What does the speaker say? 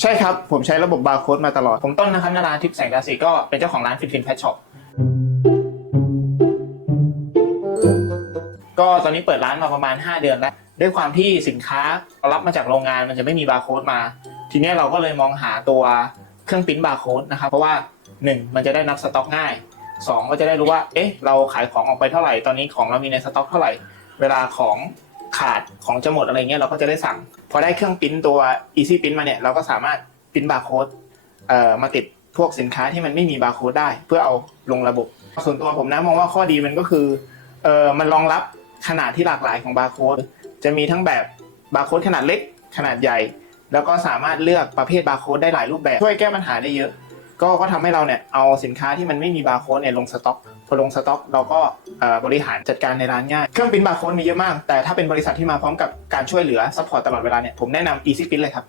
ใช่ครับ ผมใช้ระบบบาร์โค้ดมาตลอด ผมต้นนะครับนาราทิพย์แสงดาสีก็เป็นเจ้าของร้านฟินฟินแพชช็อปก็ตอนนี้เปิดร้านมาประมาณ 5 เดือนแล้ว ด้วยความที่สินค้าเรารับมาจากโรงงานมันจะไม่มีบาร์โค้ดมา ทีนี้เราก็เลยมองหาตัวเครื่องปิ้นบาร์โค้ดนะครับ เพราะว่า 1 มันจะได้นับสต็อกง่าย 2 ก็จะได้รู้ว่า เอ๊ะ เราขายของออกไปเท่าไหร่ ตอนนี้ของเรามีในสต็อกเท่าไหร่ เวลาของ ขาดของจะหมดอะไรเงี้ยเราก็จะได้สั่ง พอได้เครื่องปริ้นตัว Easy Print มาเนี่ยเราก็สามารถปริ้นบาร์โค้ดมาติดพวกสินค้าที่มันไม่มีบาร์โค้ดได้ เพื่อเอาลงระบบ ส่วนตัวผมนะมองว่าข้อดีมันก็คือเออมันรองรับขนาดที่หลากหลายของบาร์โค้ดจะมีทั้งแบบบาร์โค้ดขนาดเล็กขนาดใหญ่ แล้วก็สามารถเลือกประเภทบาร์โค้ดได้หลายรูปแบบ ช่วยแก้ปัญหาได้เยอะ ก็ก็ทำให้เราเนี่ยเอาสินค้าที่มันไม่มีบาร์โค้ดเนี่ยลงสต็อก อลงสต็อก เราก็บริหารจัดการในร้านง่าย เครื่องบินบาร์โค้ดมีเยอะมาก แต่ถ้าเป็นบริษัทที่มาพร้อมกับการช่วยเหลือซัพพอร์ตตลอดเวลาเนี่ยผมแนะนำ Easy Print เลยครับ